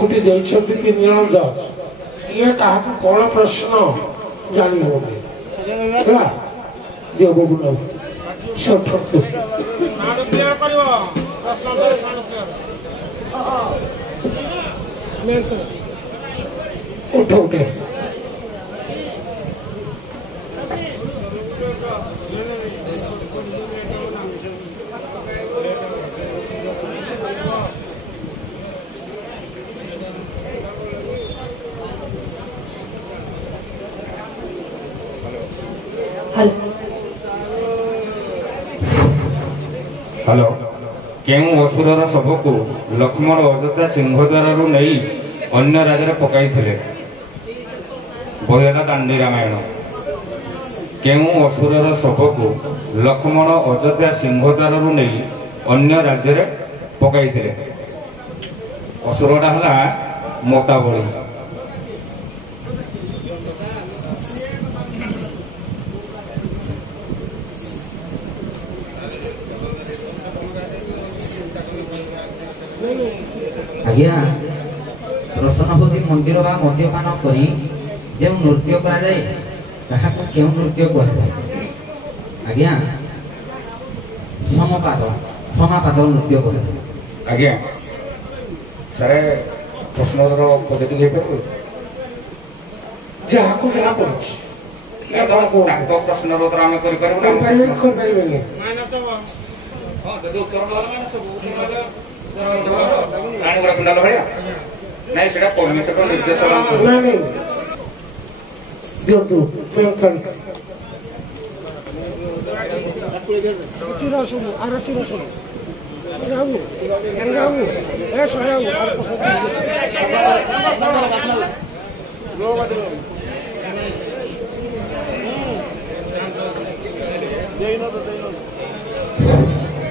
कोटी देखते 3 जन जज ये कहा कौन प्रश्न जानी होगी दियो बबू ना सब ठक उठो उठे हेलो केउ असुरर शव को लक्ष्मण अयोध्या सिंहद्वार नहीं अन्य राज्य पकाई बहिला दांडी रामायण केउ असुरर शव को लक्ष्मण अयोध्या सिंहद्वार नहीं अन्य राज्य पकाई असुरटा है मोता बड़ी आज्ञा प्रसन्नभूति मंदिर बा मद्यपान करी जो नृत्य करा जाए ताहा को केउ नृत्य कहा जाए आज्ञा समापाद नृत्य कहा जाए आज्ञा सारे प्रश्नोत्तर पॉजिटिव हे पर जहा को जहा पर ताको प्रश्नोत्तर हम करि परिबेनी माइनस हां जदि उत्तर माइनस रानी गुड़ा कुंडल भैया नहीं सेटा कमेंट पर निर्देश नहीं दियो तो मैं कर चिरा सुनो आरो चिरा सुनो गाऊ ए सयाऊ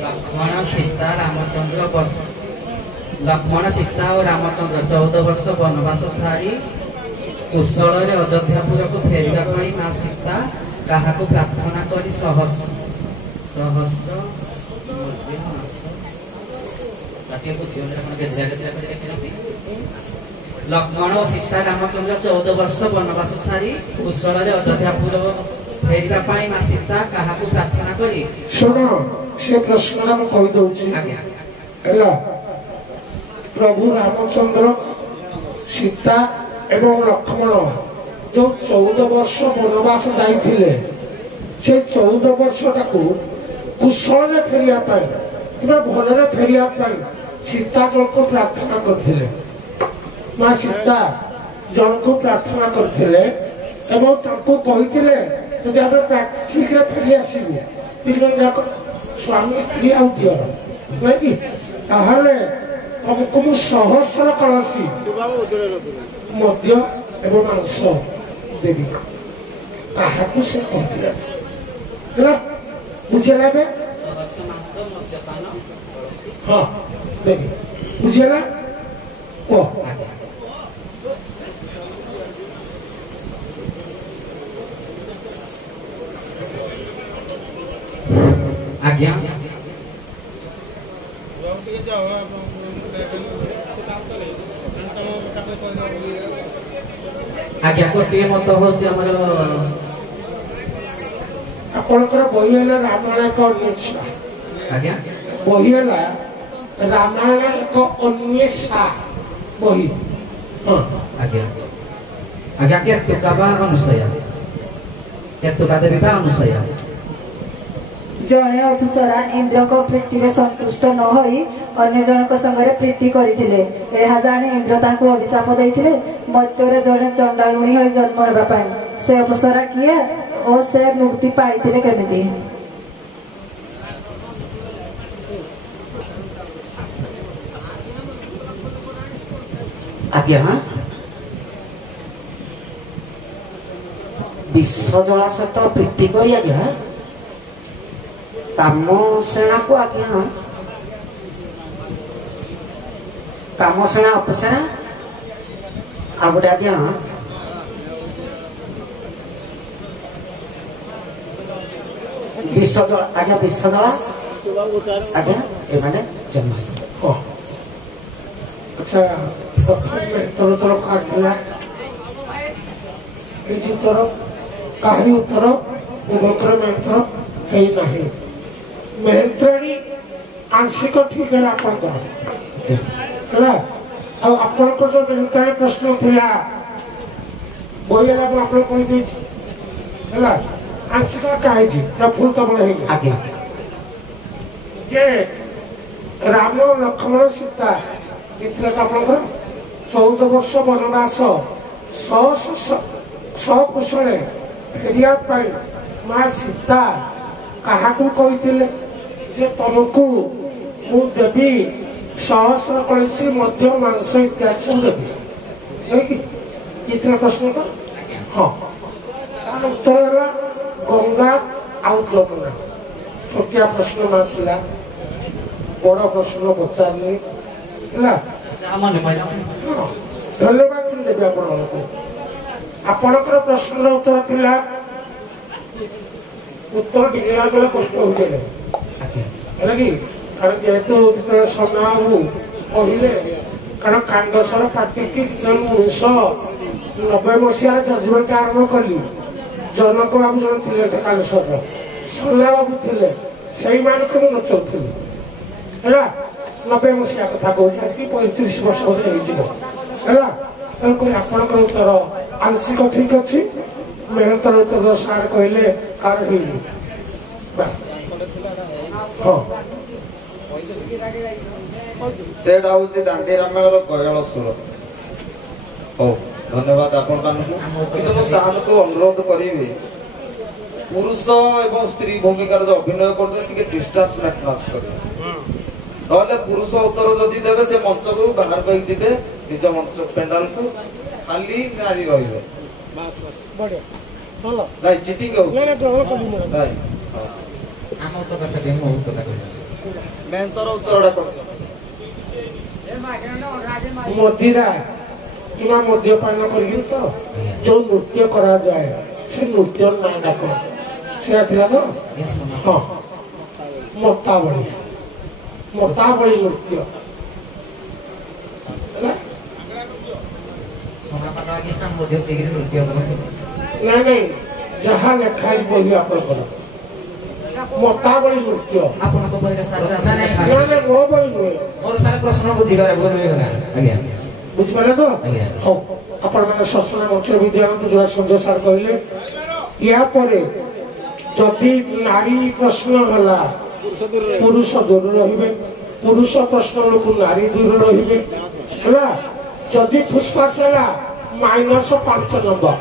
लक्ष्मण सीता रामचंद्र वर्ष लक्ष्मण सीता और रामचंद्र 14 वर्ष वनवास सारी कुशल अयोध्यापुर को फेरवा मां सीता क्या प्रार्थना कर सहस्र लक्ष्मण और सीता रामचंद्र 14 वर्ष वनवास सारी कुशल अयोध्यापुर फेरवा मां सीता क्या प्रार्थना करी सुनो से प्रश्न हम कहि दउछि एला प्रभु रामचंद्र सीता एवं लक्ष्मण जो 14 वर्ष वनवास जाइथिले से 14 वर्षटा को कुशल फेरिया पाई किबा भलरे फेरिया पाई सीता जन को प्रार्थना करथिले मां सीता जन को प्रार्थना करथिले एवं ताको कहिथिले यदि आप ठीक रे फेरि आसीबो तीन जन स्वामी स्त्री आउ दियर नहीं कि ताहले तुमको मु सहस्र कलसी मध्य एवं मांस देवी ताहाकु से कहथिले ହେଲା बुझेला बे सहस्र मांस मद्यपान हां देवी बुझेला ओ आज्ञा आज्ञा गोटे मत हूँ आपणकर बही है रामायण एक अन्वेषा आज्ञा बही है रामायण एक अन्वेषा बही हाँ आज्ञा आज्ञा केतुका बा अनुसया केतुका देवी बा अनुसया जड़े अफिसरा इंद्र को प्रीति रे संतुष्ट न होई अन्य जनक संगरे प्रीति करिथिले एहा जाने इंद्र तांको अभिशाप दैथिले मत्यरे जड़े चंडालुणी होई जन्म हेबा पाई से अफिसरा किए ओ से मुक्ति पाइथिले केमिति आज्ञा विश्व जला सहित प्रीति करी आज्ञा काम सेना को आज्ञा काम सेना अपसेना आ गोटे आज्ञा विश्व जला आज्ञा विश्व जला आज्ञा ए माने जन्म अच्छा ପ୍ରଥମେ ଉତ୍ତର କାଟିଲା କିଛି ଉତ୍ତର କାହାରି ଉତ୍ତର ଉଭୟଙ୍କର ମେଣ୍ଟର ହେଇନାହିଁ। ମେଣ୍ଟରାଣୀ ଆଂଶିକ ଠିକ ହେଲା ଆପଣଙ୍କର ହେଲା। ଆଉ ଆପଣଙ୍କର ଯୋଉ ମେଣ୍ଟରାଣୀ ପ୍ରଶ୍ନ ଥିଲା ବହି ହେଲା ମୁଁ ଆପଣଙ୍କୁ କହିଦେଇଛି ହେଲା। ଆଂଶିକ କାହିଁଛି ଫୁଲ ତମଳ ହେଇନି ଆଜ୍ଞା ଯେ ରାମ ଲକ୍ଷ୍ମଣ ସୀତା ଏଥିରେ ଆପଣଙ୍କର 14 ବର୍ଷ ବନବାସ ସକୁଶଳେ ଫେରିବା ପାଇଁ ମା ସୀତା କାହାକୁ କହିଥିଲେ ଯେ ତମକୁ ମୁଁ ଦେବି 100 କଳସି ମଧ୍ୟ ମାଂସ ଇତ୍ୟାଦି ସବୁ ଦେବି ନାଇକି ଏଥିରେ ପ୍ରଶ୍ନ ତ ହଁ। ତାର ଉତ୍ତର ହେଲା ଗଙ୍ଗା ଆଉ ଯମୁନା। ଛୋଟିଆ ପ୍ରଶ୍ନ ମାରିଥିଲା ବଡ଼ ପ୍ରଶ୍ନ ପଚାରିନି ହେଲା। ଧନ୍ୟବାଦ ଦେବି ଆପଣଙ୍କୁ। ଆପଣଙ୍କର ପ୍ରଶ୍ନର ଉତ୍ତର ଥିଲା ଉତ୍ତର ଟିକେ ଗଲେ କଷ୍ଟ ହଉଛି ହେଲା କି କାରଣ ଯେହେତୁ ଯେତେବେଳେ ସନାବାବୁ କହିଲେ କାରଣ କାଣ୍ଡସର ପାଟିକି 1990 ମସିହାରେ ଜଜମେଣ୍ଟ ଆରମ୍ଭ କଲି। ଜନକ ବାବୁ ଜଣେ ଥିଲେ କାଣ୍ଡସରର ସନାବାବୁ ଥିଲେ ସେଇମାନଙ୍କୁ ମୁଁ ନଚଉଥିଲି ହେଲା। 90 ମସିହା କଥା କହୁଛି ଆଜିକି 35 ବର୍ଷ ବୋଧେ ହେଇଯିବ ହେଲା। ତେଣୁକରି ଆପଣଙ୍କର ଉତ୍ତର ଆଂଶିକ ଠିକ ଅଛି। ମେହନ୍ତର ଉତ୍ତର ସାର୍ କହିଲେ କାର ହେଇନି ହଁ। ସେଟା ହଉଛି ଦାଣ୍ଡି ରାମାୟଣର ଗୟଳ ସୁର। ହଉ ଧନ୍ୟବାଦ ଆପଣ ମାନଙ୍କୁ। କିନ୍ତୁ ମୁଁ ସାର୍ଙ୍କୁ ଅନୁରୋଧ କରିବି ପୁରୁଷ ଏବଂ ସ୍ତ୍ରୀ ଭୂମିକାର ଯୋଉ ଅଭିନୟ କରୁଛନ୍ତି ଟିକେ ଡିଷ୍ଟାନ୍ସ ମେଣ୍ଟେନାନ୍ସ କରିବେ। ନହେଲେ ପୁରୁଷ ଉତ୍ତର ଯଦି ଦେବେ ସେ ମଞ୍ଚକୁ ବାହାର କରିକି ଯିବେ ନିଜ ମଞ୍ଚ ପେଣ୍ଡାଲକୁ ଖାଲି ନାରୀ ରହିବେ। ନାଇଁ ଚିଟିଂ ହଉଛି ନାଇଁ ଆମ ଉତ୍ତର ସେ ମୁଁ ଉତ୍ତର କହିବି ମେହନ୍ତର ଉତ୍ତରଟା କରିଦିଅ। ମଦିରା କିମ୍ବା ମଦ୍ୟପାନ କରିକି ତ ଯୋଉ ନୃତ୍ୟ କରାଯାଏ ସେ ନୃତ୍ୟ ନାଁ ଡାକ ସେୟା ଥିଲା ତ ହଁ। ମତାବଳୀ ମତାବଳୀ ନୃତ୍ୟ ହେଲା। ନାଇଁ ନାଇଁ ଯାହା ଲେଖା ହେଇଛି ବହି ଆପଣଙ୍କର ମତାବଳୀ ନୃତ୍ୟ ଆପଣଙ୍କ ବହିରେ ସାର୍ ନାଇଁ ମୋ ବହି ନୁହେଁ। ମୋର ସାର୍ ପ୍ରଶ୍ନ ବୁଝିବାରେ ଭୁଲ ହେଇଗଲା ଆଜ୍ଞା ବୁଝିପାରିଲେ ତ ଆଜ୍ଞା। ହଉ ଆପଣମାନେ ଶାସନ ମଞ୍ଚ ବିଦ୍ୟାଳୟ ଯୋଉଟା ସଞ୍ଜୟ ସାର୍ କହିଲେ ୟା ପରେ ଯଦି ନାରୀ ପ୍ରଶ୍ନ ହେଲା ପୁରୁଷ ଦୂର ରହିବେ। ପୁରୁଷ ପ୍ରଶ୍ନ ବେଳକୁ ନାରୀ ଦୂର ରହିବେ ହେଲା। ଯଦି ଫୁସଫାସ ହେଲା -5 ନମ୍ବର